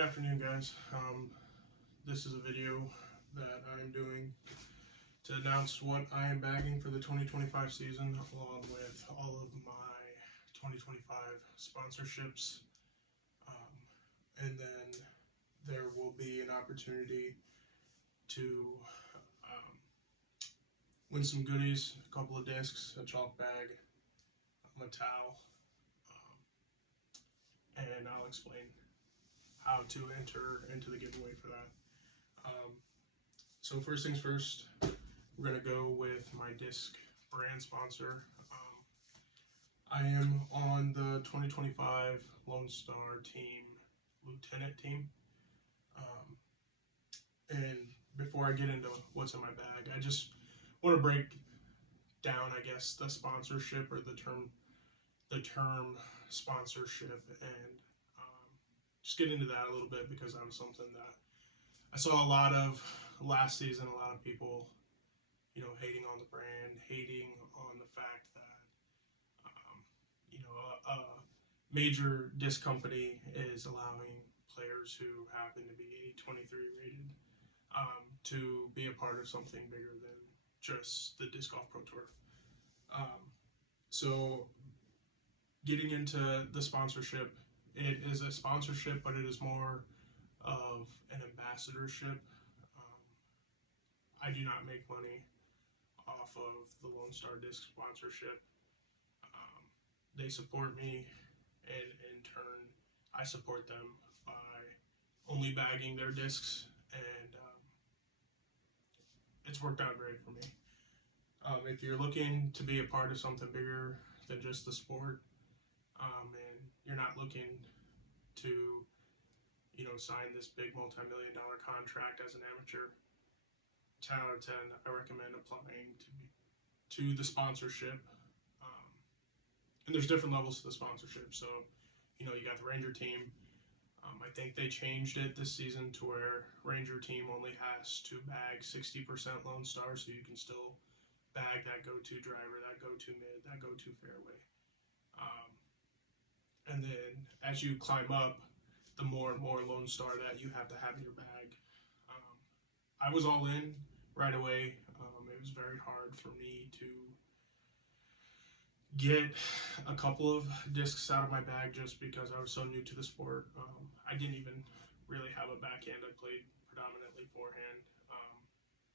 Good afternoon, guys. This is a video that I'm doing to announce what I am bagging for the 2025 season, along with all of my 2025 sponsorships. And then there will be an opportunity to win some goodies, a couple of discs, a chalk bag, a towel, and I'll explain how to enter into the giveaway for that. So first things first, we're gonna go with my disc brand sponsor. I am on the 2025 Lone Star team, Lieutenant team. And before I get into what's in my bag, I just want to break down, I guess, the sponsorship or the term sponsorship, and just get into that a little bit, because that was something that I saw a lot of last season. A lot of people, hating on the brand, hating on the fact that, a major disc company is allowing players who happen to be 23 rated to be a part of something bigger than just the Disc Golf Pro Tour. So getting into the sponsorship, it is a sponsorship, but it is more of an ambassadorship. I do not make money off of the Lone Star Disc sponsorship. They support me, and in turn, I support them by only bagging their discs, and it's worked out great for me. If you're looking to be a part of something bigger than just the sport, and you're not looking to, sign this big multi-million-dollar contract as an amateur, 10 out of 10, I recommend applying to the sponsorship. And there's different levels to the sponsorship. So, you got the Ranger team. I think they changed it this season to where Ranger team only has to bag 60% Lone Star, so you can still bag that go-to driver, that go-to mid, that go-to fairway. And then as you climb up, the more and more Lone Star that you have to have in your bag. I was all in right away. It was very hard for me to get a couple of discs out of my bag just because I was so new to the sport. I didn't even really have a backhand. I played predominantly forehand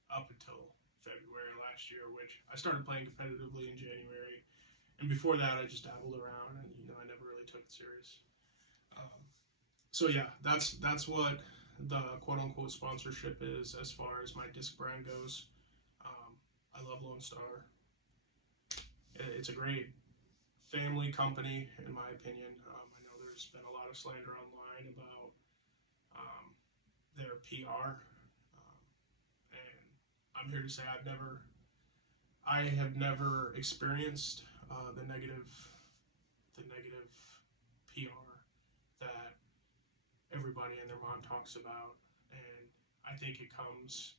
up until February last year, which I started playing competitively in January. And before that, I just dabbled around, and I never really took it serious. So yeah, that's what the quote-unquote sponsorship is as far as my disc brand goes. I love Lone Star. It's a great family company, in my opinion. I know there's been a lot of slander online about their PR, and I'm here to say I have never experienced the negative PR that everybody and their mom talks about, and I think it comes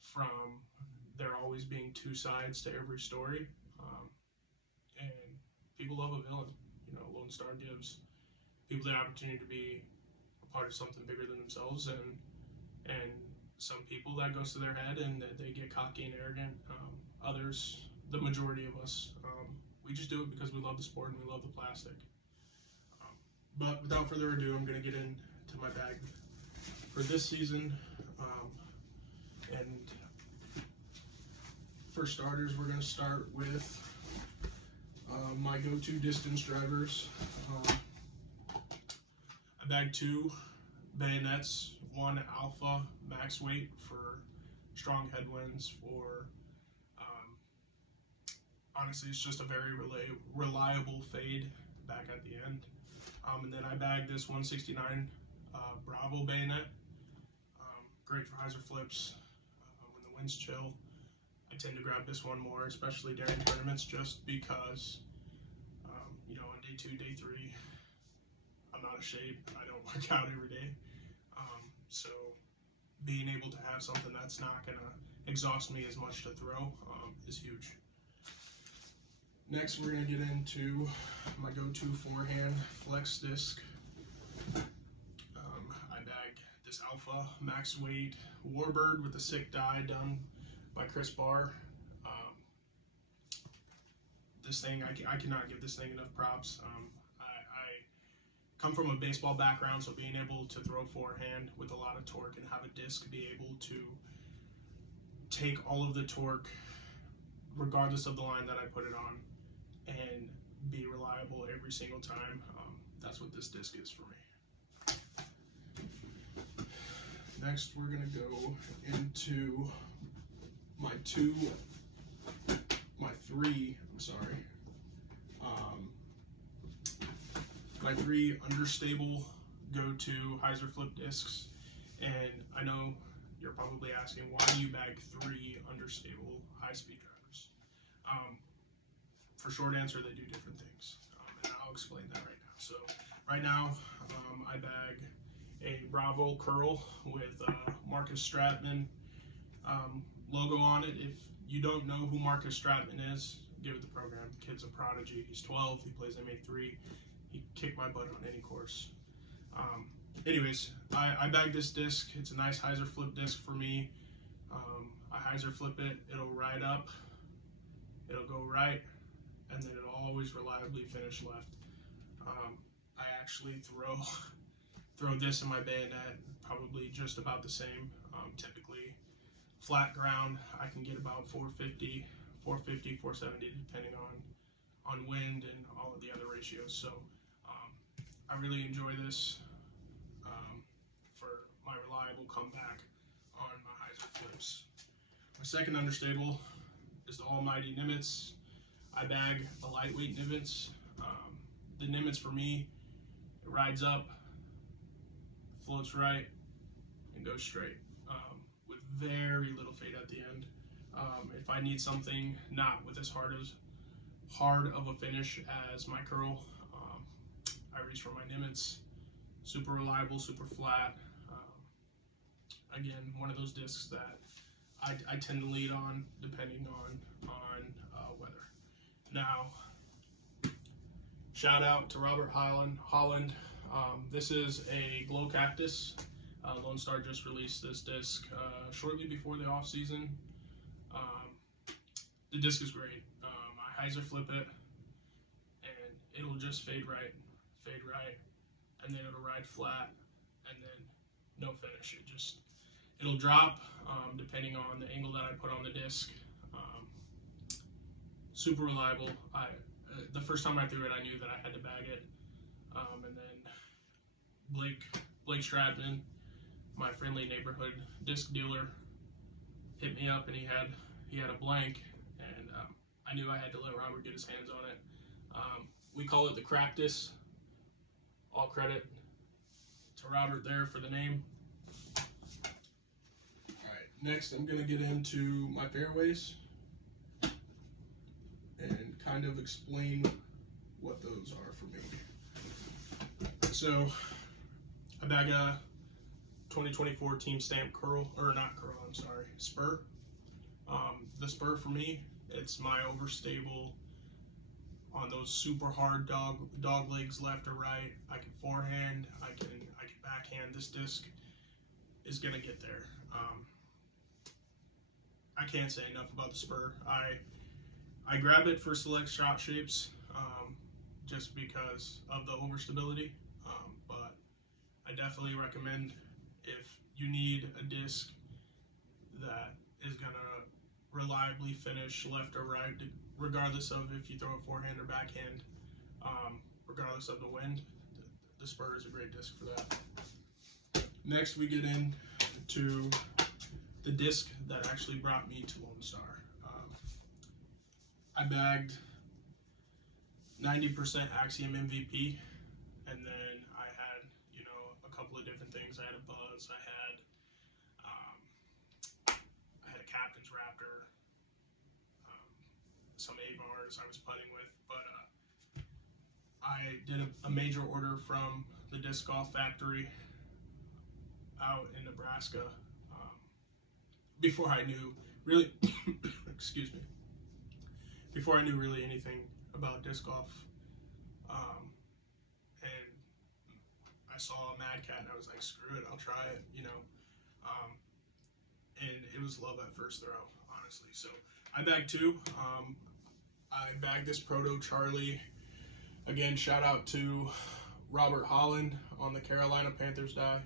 from there always being two sides to every story, and people love a villain. Lone Star gives people the opportunity to be a part of something bigger than themselves, and some people that goes to their head and they get cocky and arrogant. Others, the majority of us, we just do it because we love the sport and we love the plastic. But without further ado, I'm going to get into my bag for this season. And for starters, we're going to start with my go-to distance drivers. I bagged 2 bayonets, 1 alpha max weight for strong headwinds. Honestly, it's just a very reliable fade back at the end. And then I bagged this 169 Bravo bayonet. Great for hyzer flips when the wind's chill. I tend to grab this one more, especially during tournaments, just because, on day 2, day 3, I'm out of shape. I don't work out every day. So being able to have something that's not going to exhaust me as much to throw is huge. Next, we're going to get into my go-to forehand flex disc. this Alpha Max Weight Warbird with a sick die done by Chris Barr. This thing, I cannot give this thing enough props. I come from a baseball background, so being able to throw forehand with a lot of torque and have a disc be able to take all of the torque, regardless of the line that I put it on, and be reliable every single time, that's what this disc is for me. Next, we're going to go into my three understable go-to hyzer flip discs. And I know you're probably asking, why do you bag 3 understable high-speed drivers? For short answer, they do different things, and I'll explain that right now. So right now, I bag a Bravo curl with Marcus Stratman logo on it. If you don't know who Marcus Stratman is, give it the program. The kid's a prodigy. He's 12. He plays MA3. He kicked my butt on any course. Anyways, I bag this disc. It's a nice hyzer flip disc for me. I hyzer flip it. It'll ride up. It'll go right, and then it'll always reliably finish left. I actually throw this in my bayonet probably just about the same. Typically, flat ground, I can get about 450, 470, depending on wind and all of the other ratios. So I really enjoy this for my reliable comeback on my hyzer flips. My second understable is the almighty Nimitz. I bag a lightweight Nimitz. The Nimitz for me, it rides up, floats right, and goes straight with very little fade at the end. If I need something not with as hard of a finish as my curl, I reach for my Nimitz. Super reliable, super flat. Again, one of those discs that I tend to lead on depending on weather. Now, shout out to Robert Holland. This is a glow cactus. Lone Star just released this disc shortly before the off season. The disc is great. I hyzer flip it, and it'll just fade right, and then it'll ride flat, and then no finish. It'll drop depending on the angle that I put on the disc. Super reliable. The first time I threw it, I knew that I had to bag it. And then Blake Stratman, my friendly neighborhood disc dealer, hit me up, and he had a blank, and I knew I had to let Robert get his hands on it. We call it the Cractus. All credit to Robert there for the name. Alright, next I'm going to get into my fairways and kind of explain what those are for me. So, I bag a 2024 Team Stamp spur. The spur for me, it's my overstable on those super hard dog legs left or right. I can forehand, I can backhand. This disc is gonna get there. I can't say enough about the spur. I grab it for select shot shapes just because of the overstability, but I definitely recommend if you need a disc that is gonna reliably finish left or right, regardless of if you throw a forehand or backhand, regardless of the wind, the spur is a great disc for that. Next, we get into the disc that actually brought me to Lone Star. I bagged 90% Axiom MVP, and then I had, a couple of different things. I had a Buzz, I had a Captain's Raptor, some A-bars I was putting with, but I did a major order from the Disc Golf Factory out in Nebraska before I knew really, excuse me, before I knew really anything about disc golf, and I saw a Mad Cat and I was like, screw it, I'll try it, you know. Um, and it was love at first throw, honestly. So I bagged two. I bagged this Proto Charlie. Again, shout out to Robert Holland on the Carolina Panthers die.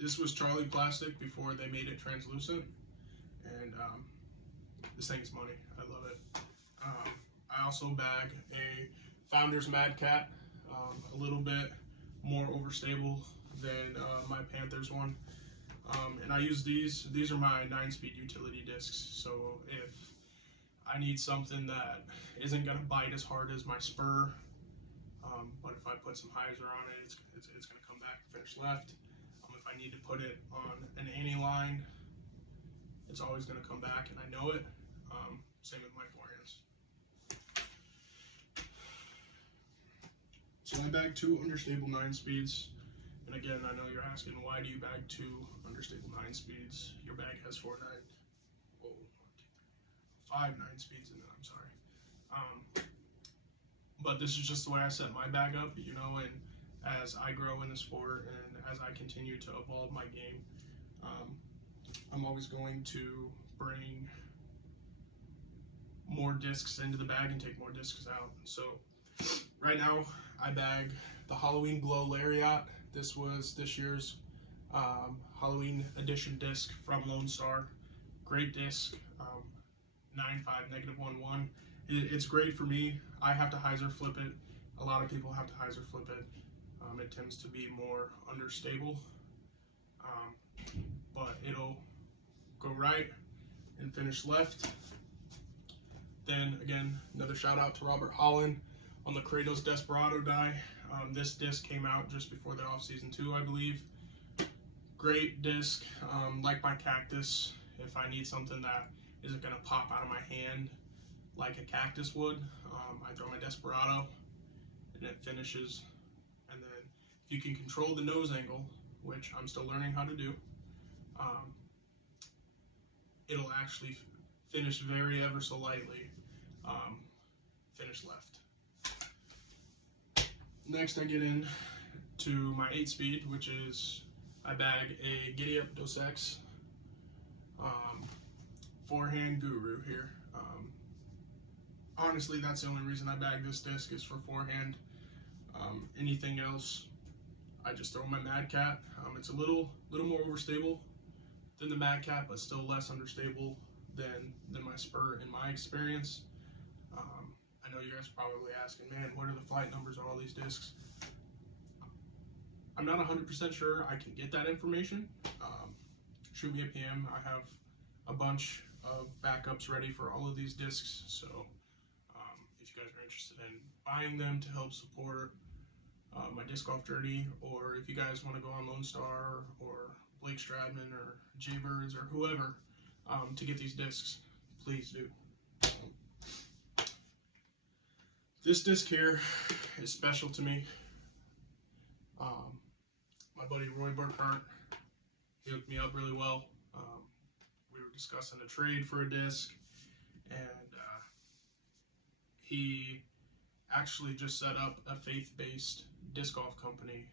This was Charlie plastic before they made it translucent, and this thing's money. I love it. I also bag a Founders Mad Cat, a little bit more overstable than my Panthers one. And I use these. These are my 9-speed utility discs. So if I need something that isn't gonna bite as hard as my spur, but if I put some hyzer on it, it's gonna come back and finish left. If I need to put it on an anti line, it's always gonna come back, and I know it. Same with my forehands. So I bag two understable 9-speeds. And again, I know you're asking, why do you bag two understable 9-speeds? Your bag has 5 9-speeds in it, I'm sorry. But this is just the way I set my bag up, you know, and as I grow in the sport and as I continue to evolve my game, I'm always going to bring more discs into the bag and take more discs out. So right now I bag the Halloween Glow Lariat. This was this year's Halloween edition disc from Lone Star. Great disc, 9.5 -1.1. It's great for me. I have to hyzer flip it. A lot of people have to hyzer flip it. It tends to be more understable, but it'll go right and finish left. Then again, another shout out to Robert Holland on the Kratos Desperado die. This disc came out just before the off season 2, I believe. Great disc, like my Cactus. If I need something that isn't gonna pop out of my hand like a Cactus would, I throw my Desperado and it finishes. And then if you can control the nose angle, which I'm still learning how to do, it'll actually finish very ever so lightly, finish left. Next I get in to my 8-speed, which is I bag a Giddy Up Dos Equis forehand guru here. Honestly, that's the only reason I bag this disc is for forehand. Anything else, I just throw my Mad Cat. It's a little more overstable than the Mad Cat, but still less understable than my spur in my experience. I know you guys are probably asking, man, what are the flight numbers on all these discs? I'm not 100% sure I can get that information. Shoot me a PM. I have a bunch of backups ready for all of these discs, so if you guys are interested in buying them to help support my disc golf journey, or if you guys want to go on Lone Star or Blake Stradman or Jaybirds or whoever to get these discs, please do. This disc here is special to me. My buddy Roy Burkhart, he hooked me up really well. We were discussing a trade for a disc, and he actually just set up a faith-based disc golf company.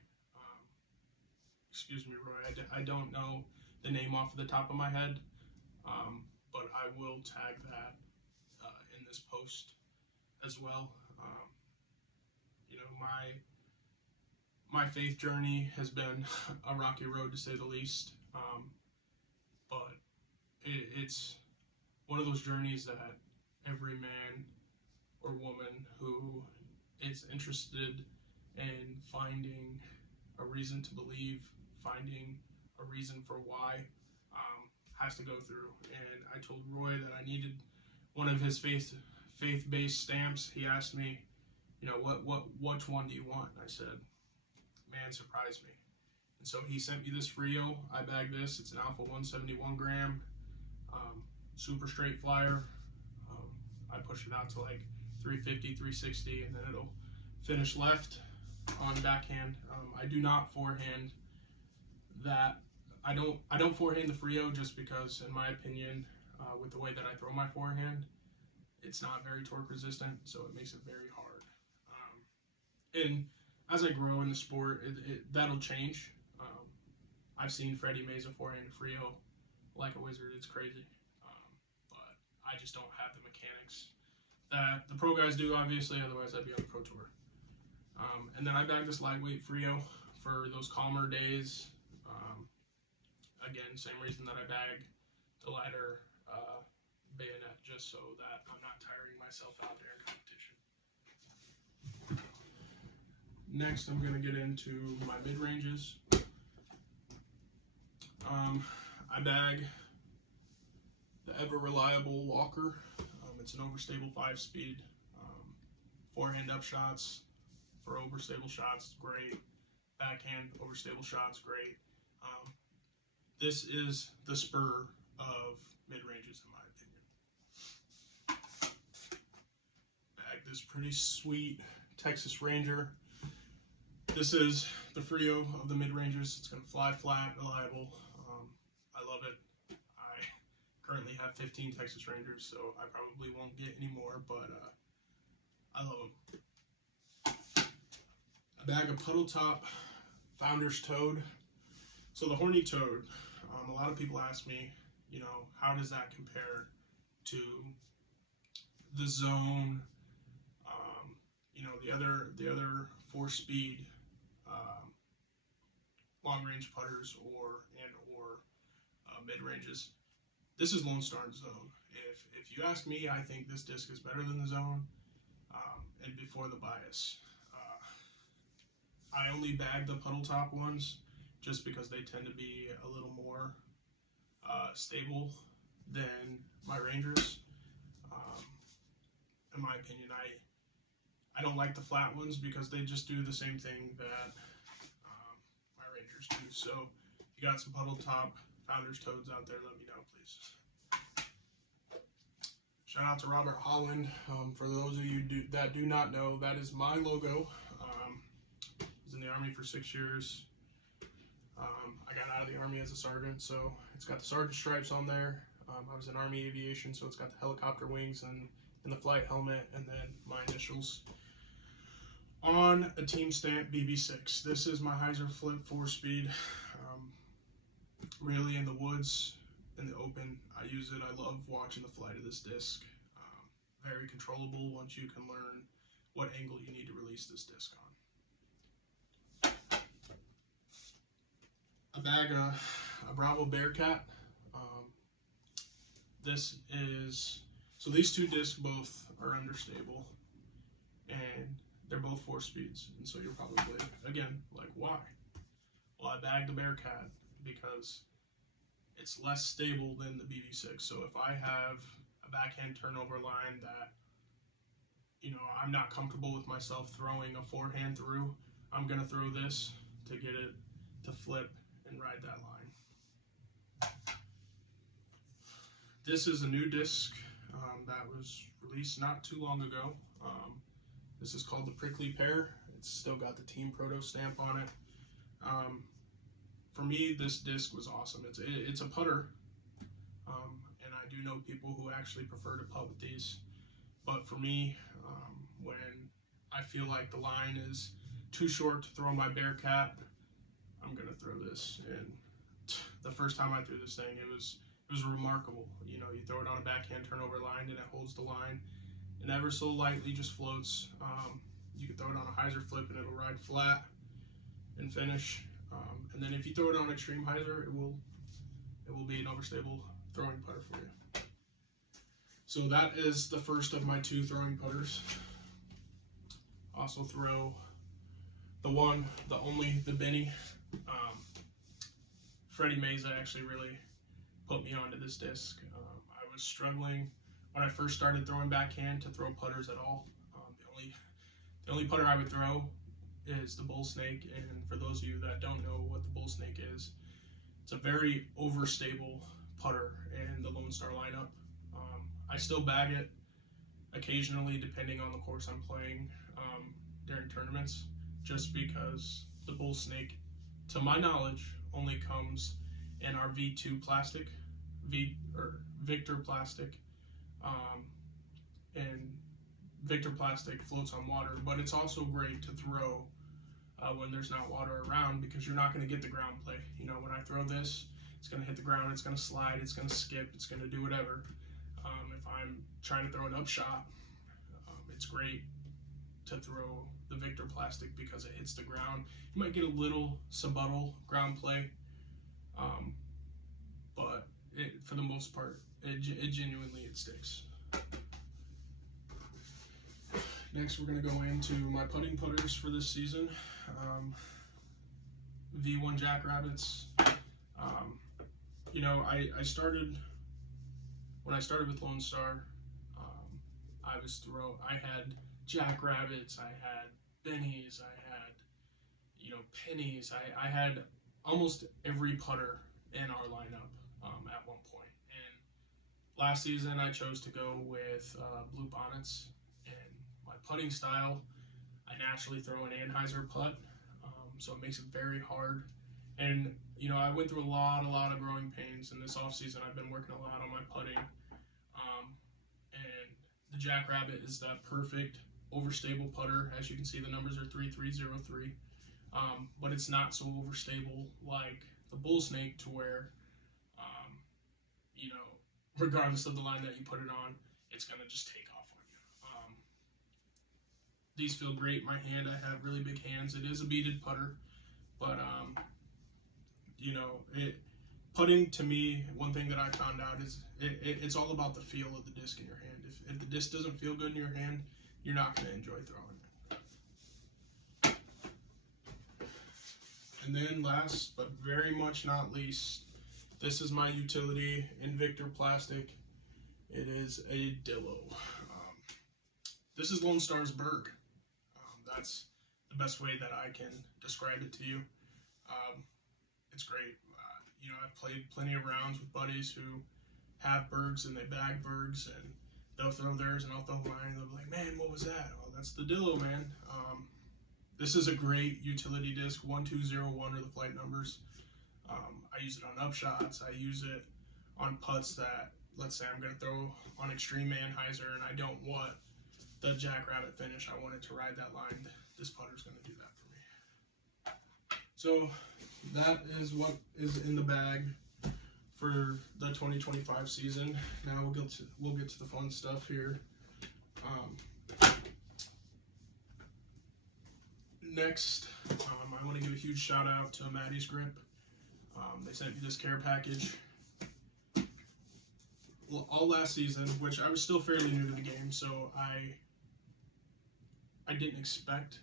Excuse me, Roy, I don't know the name off the top of my head, but I will tag that in this post as well. You know, my faith journey has been a rocky road to say the least, but it's one of those journeys that every man or woman who is interested in finding a reason to believe, finding a reason for why, has to go through. And I told Roy that I needed one of his faith-based stamps. He asked me, you know, which one do you want? And I said, man, surprise me. And so he sent me this Frio. I bagged this. It's an Alpha 171 gram, super straight flyer. I push it out to like 350, 360, and then it'll finish left on backhand. I do not forehand that. I don't forehand the Frio just because, in my opinion, with the way that I throw my forehand, it's not very torque resistant, so it makes it very hard. And as I grow in the sport, that'll change. I've seen Freddie Meza forehand to Frio like a wizard. It's crazy. But I just don't have the mechanics that the pro guys do, obviously. Otherwise, I'd be on the pro tour. And then I bag this lightweight Frio for those calmer days. Again, same reason that I bag the lighter bayonet, just so that I'm not tiring myself out there in competition. Next, I'm going to get into my mid-ranges. I bag the ever-reliable Walker. It's an overstable 5-speed. Forehand up shots for overstable shots, great. Backhand overstable shots, great. This is the spur of mid-ranges, in my opinion. Bag this pretty sweet Texas Ranger. This is the Frio of the mid-ranges. It's going to fly flat, reliable. I love it. I currently have 15 Texas Rangers, so I probably won't get any more, but I love them. A bag of Puddle Top Founder's Toad. So the Horny Toad, a lot of people ask me, how does that compare to the Zone, the other 4-speed long range putters or mid ranges. This is Lone Star Zone. If you ask me, I think this disc is better than the Zone, and before the bias. I only bag the Puddle Top ones just because they tend to be a little more stable than my Rangers. In my opinion, I don't like the flat ones because they just do the same thing that my Rangers do. So if you got some Puddle Top Founders Toads out there, let me know, please. Shout out to Robert Holland. For those of you that do not know, that is my logo. Was in the Army for 6 years. I got out of the Army as a sergeant, so it's got the sergeant stripes on there. I was in Army Aviation, so it's got the helicopter wings and the flight helmet, and then my initials on a team stamp BB6. This is my Heiser Flip 4-speed. Really in the woods, in the open, I use it. I love watching the flight of this disc. Very controllable once you can learn what angle you need to release this disc on. A bag of a Bravo Bearcat. So these two discs both are understable, and they're both 4 speeds. And so you're probably, again, like, why? Well, I bagged the Bearcat because it's less stable than the BB6. So if I have a backhand turnover line that, I'm not comfortable with myself throwing a forehand through, I'm going to throw this to get it to flip and ride that line. This is a new disc that was released not too long ago. This is called the Prickly Pear. It's still got the Team Proto stamp on it. For me, this disc was awesome. It's a putter, and I do know people who actually prefer to putt with these. But for me, when I feel like the line is too short to throw my Bearcat, I'm gonna throw this. And the first time I threw this thing, it was remarkable. You throw it on a backhand turnover line, and it holds the line, and ever so lightly just floats. You can throw it on a Heiser Flip, and it'll ride flat and finish. And then if you throw it on Extreme Heiser, it will be an overstable throwing putter for you. So that is the first of my 2 throwing putters. Also throw the one, the only, the Benny. Freddie Meza actually really put me onto this disc. I was struggling when I first started throwing backhand to throw putters at all. The only putter I would throw is the Bull Snake, and for those of you that don't know what the Bull Snake is, it's a very overstable putter in the Lone Star lineup. I still bag it occasionally depending on the course I'm playing during tournaments, just because the Bull Snake, to my knowledge, only comes in our V2 plastic, Victor plastic, and Victor plastic floats on water, but it's also great to throw when there's not water around, because you're not going to get the ground play. You know, when I throw this, it's going to hit the ground, it's going to slide, it's going to skip, it's going to do whatever. If I'm trying to throw an up shot, it's great to throw the Victor plastic because it hits the ground. You might get a little subtle ground play, but for the most part, it genuinely sticks. Next, we're going to go into my putting putters for this season. V1 Jackrabbits. You know, when I started with Lone Star, I had Jackrabbits, I had Bennies, I had, you know, pennies. I had almost every putter in our lineup at one point. And last season, I chose to go with Blue Bonnets. And my putting style, I naturally throw an Anheuser putt, so it makes it very hard. And you know, I went through a lot of growing pains in this off season. I've been working a lot on my putting, and the Jackrabbit is that perfect overstable putter. As you can see, the numbers are 3303, but it's not so overstable like the Bull Snake, to where, you know, regardless of the line that you put it on, it's gonna just take off on you. These feel great in my hand. I have really big hands. It is a beaded putter, but you know, putting, to me, one thing that I found out is it's all about the feel of the disc in your hand. If the disc doesn't feel good in your hand, you're not going to enjoy throwing it. And then last but very much not least, this is my utility in Victor plastic. It is a Dillo. This is Lone Star's Berg. That's the best way that I can describe it to you. It's great. You know, I've played plenty of rounds with buddies who have Bergs and they bag Bergs, and they'll throw theirs and I'll throw mine. They'll be like, man, what was that? Oh, that's the Dillo, man. This is a great utility disc. 1201 are the flight numbers. I use it on upshots. I use it on putts that, let's say I'm going to throw on extreme Anheuser and I don't want the Jackrabbit finish. I want it to ride that line. This putter's going to do that for me. So that is what is in the bag for the 2025 season. Now we'll get to the fun stuff here. Next, I want to give a huge shout out to Maddie's Grip. They sent me this care package all last season, which I was still fairly new to the game, so I didn't expect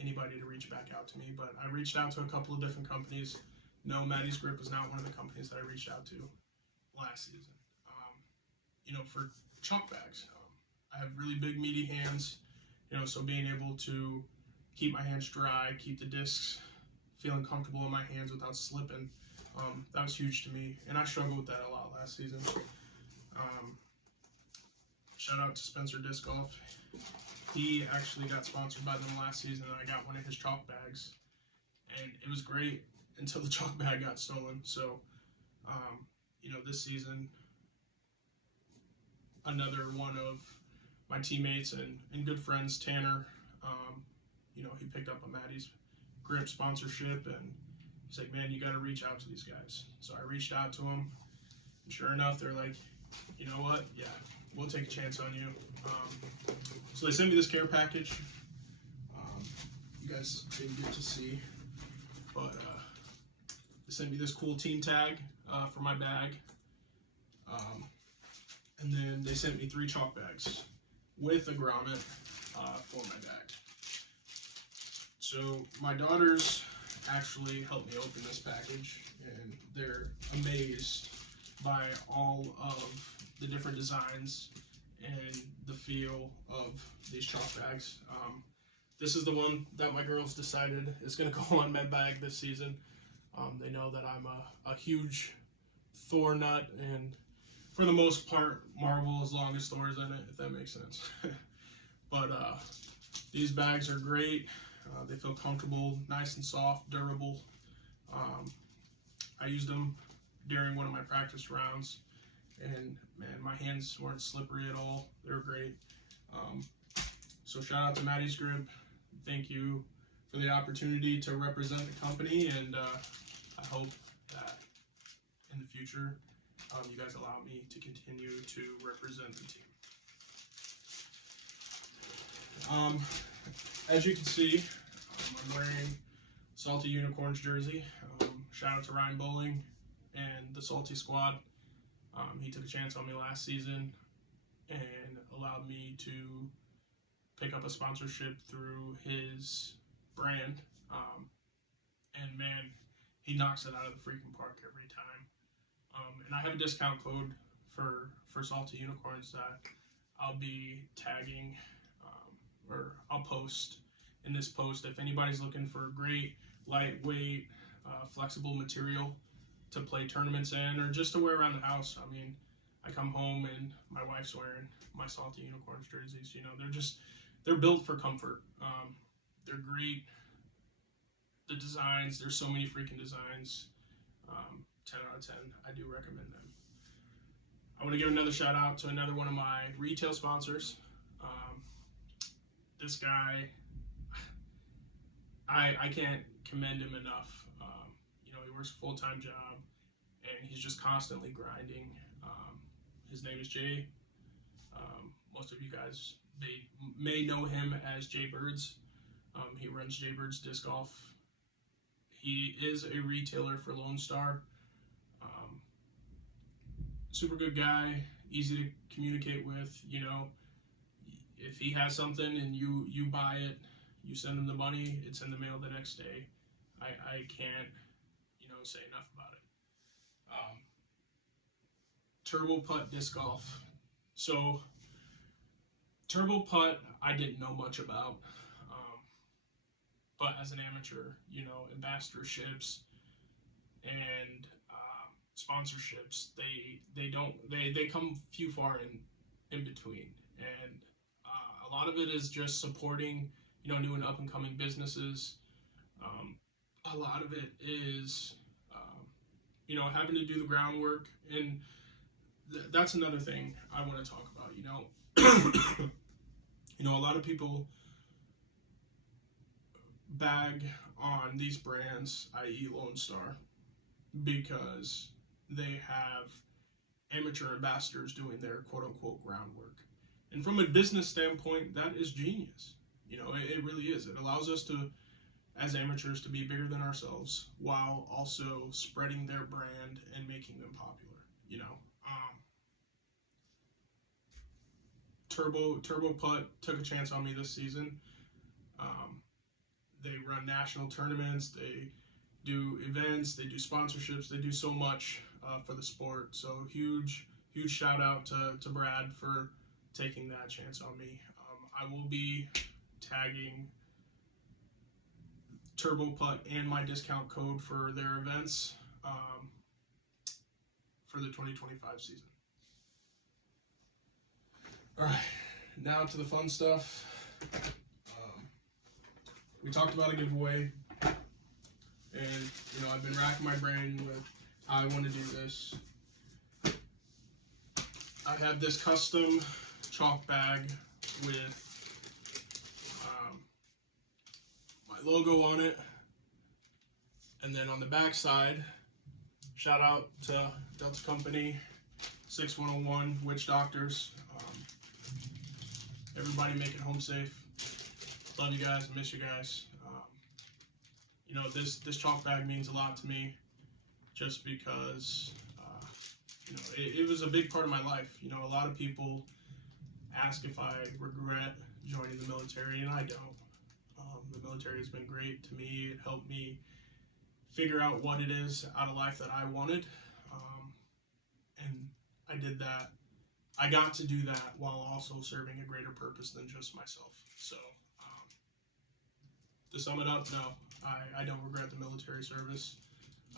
anybody to reach back out to me, but I reached out to a couple of different companies. No, Maddie's Grip was not one of the companies that I reached out to last season. You know, for chalk bags, I have really big, meaty hands, you know, so being able to keep my hands dry, keep the discs feeling comfortable in my hands without slipping, that was huge to me, and I struggled with that a lot last season. Shout out to Spencer Disc Golf. He actually got sponsored by them last season, and I got one of his chalk bags, and it was great until the chalk bag got stolen. So, you know, this season, another one of my teammates and good friends, Tanner, you know, he picked up a Maddie's Grip sponsorship, and he's like, man, you got to reach out to these guys. So I reached out to them, and sure enough, they're like, you know what? Yeah, we'll take a chance on you. So they sent me this care package. You guys didn't get to see, but they sent me this cool team tag for my bag. And then they sent me 3 chalk bags with a grommet for my bag. So my daughters actually helped me open this package, and they're amazed by all of the different designs and the feel of these chalk bags. This is the one that my girls decided is going to go on my bag this season. They know that I'm a huge Thor nut, and for the most part, Marvel as long as Thor's in it, if that makes sense. But these bags are great. They feel comfortable, nice and soft, durable. I used them during one of my practice rounds, and man, my hands weren't slippery at all. They were great. So shout out to Maddie's Grip. Thank you for the opportunity to represent the company, and I hope that in the future you guys allow me to continue to represent the team. As you can see, I'm wearing Salty Unicorns jersey. Shout out to Ryan Bowling and the Salty Squad. He took a chance on me last season and allowed me to pick up a sponsorship through his brand. And man, he knocks it out of the freaking park every time. And I have a discount code for Salty Unicorns that I'll be tagging, or I'll post in this post. If anybody's looking for great, lightweight, flexible material to play tournaments in, or just to wear around the house. I mean, I come home and my wife's wearing my Salty Unicorns jerseys. You know, they're built for comfort. They're great. The designs, there's so many freaking designs. 10 out of 10. I do recommend them. I want to give another shout out to another one of my retail sponsors. This guy, I can't commend him enough. You know, he works a full-time job and he's just constantly grinding. His name is Jay. Most of you guys may know him as Jay Birds. He runs Jay Birds Disc Golf. He is a retailer for Lone Star. Super good guy, easy to communicate with. You know, if he has something and you buy it, you send him the money, it's in the mail the next day. I can't, you know, say enough about it. Turbo Putt Disc Golf. So, Turbo Putt, I didn't know much about. But as an amateur, you know, ambassadorships and sponsorships, they come few far in between, and a lot of it is just supporting, you know, new and up and coming businesses. A lot of it is you know, having to do the groundwork, and that's another thing I want to talk about. You know, you know, a lot of people bag on these brands, i.e. Lone Star, because they have amateur ambassadors doing their quote-unquote groundwork. And from a business standpoint, that is genius. You know, it really is. It allows us to, as amateurs, to be bigger than ourselves while also spreading their brand and making them popular. You know, Turbo Putt took a chance on me this season. They run national tournaments, they do events, they do sponsorships, they do so much for the sport. So huge shout out to Brad for taking that chance on me. I will be tagging Turbo Putt and my discount code for their events for the 2025 season. All right, now to the fun stuff. We talked about a giveaway, and you know, I've been racking my brain with how I want to do this. I have this custom chalk bag with my logo on it, and then on the back side, shout out to Delta Company 6101 Witch Doctors. Everybody make it home safe. Love you guys, miss you guys. You know, this chalk bag means a lot to me, just because you know, it was a big part of my life. You know, a lot of people ask if I regret joining the military, and I don't. The military has been great to me. It helped me figure out what it is out of life that I wanted, and I did that. I got to do that while also serving a greater purpose than just myself. So, to sum it up, no, I don't regret the military service.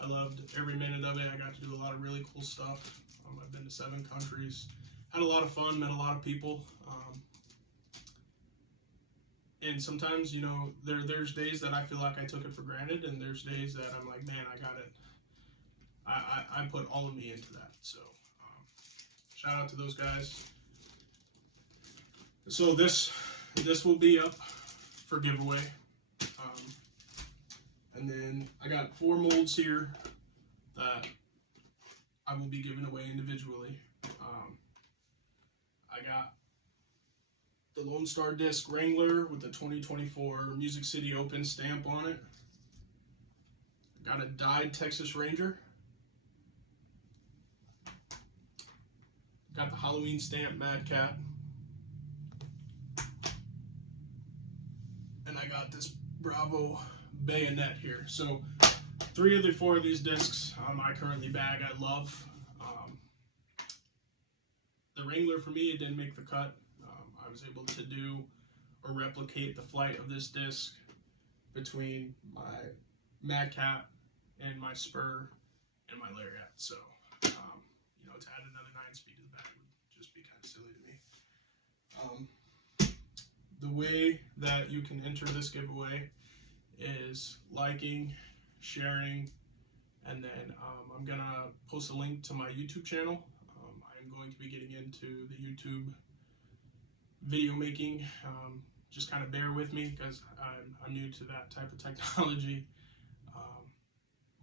I loved every minute of it. I got to do a lot of really cool stuff. I've been to 7 countries, had a lot of fun, met a lot of people. And sometimes, you know, there's days that I feel like I took it for granted, and there's days that I'm like, man, I got it. I put all of me into that. So, shout out to those guys. So this will be up for giveaway. And then I got 4 molds here that I will be giving away individually. I got the Lone Star Disc Wrangler with the 2024 Music City Open stamp on it. Got a dyed Texas Ranger. Got the Halloween stamp Mad Cat. And I got this Bravo bayonet here. So 3 of the 4 of these discs I currently bag. I love. The Wrangler, for me, it didn't make the cut. I was able to do or replicate the flight of this disc between my Mad Cat and my Spur and my Lariat. So, to add another 9-speed to the bag would just be kind of silly to me. The way that you can enter this giveaway is liking, sharing, and then I'm going to post a link to my YouTube channel. I'm going to be getting into the YouTube video making. Just kind of bear with me because I'm new to that type of technology.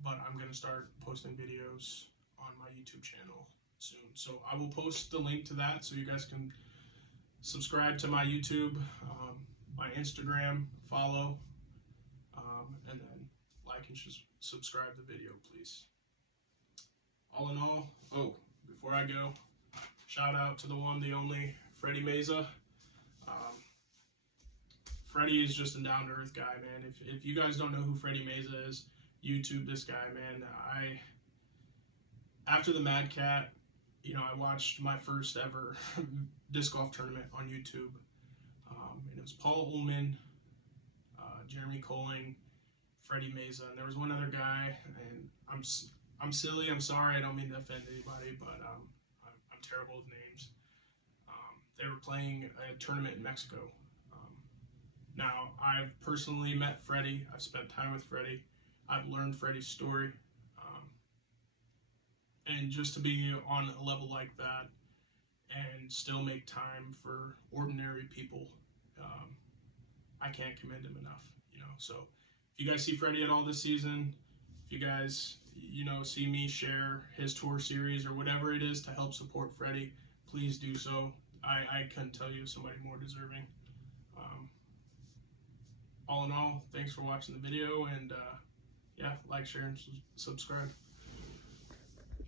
But I'm going to start posting videos on my YouTube channel soon. So I will post the link to that so you guys can subscribe to my YouTube, my Instagram, follow, and then like and subscribe the video, please. All in all, before I go, shout out to the one, the only, Freddie Meza. Freddie is just a down-to-earth guy, man. If you guys don't know who Freddie Meza is, YouTube this guy, man. After the Mad Cat, I watched my first ever disc golf tournament on YouTube. And it was Paul Ullman, Jeremy Colling, Freddie Meza, and there was one other guy. And I'm silly. I'm sorry. I don't mean to offend anybody, but I'm terrible with names. They were playing a tournament in Mexico. Now, I've personally met Freddie. I've spent time with Freddie. I've learned Freddie's story. And just to be on a level like that and still make time for ordinary people, I can't commend him enough. So if you guys see Freddie at all this season, if you guys, see me share his tour series or whatever it is to help support Freddie, please do so. I couldn't tell you somebody more deserving. All in all, thanks for watching the video, and like, share, and subscribe.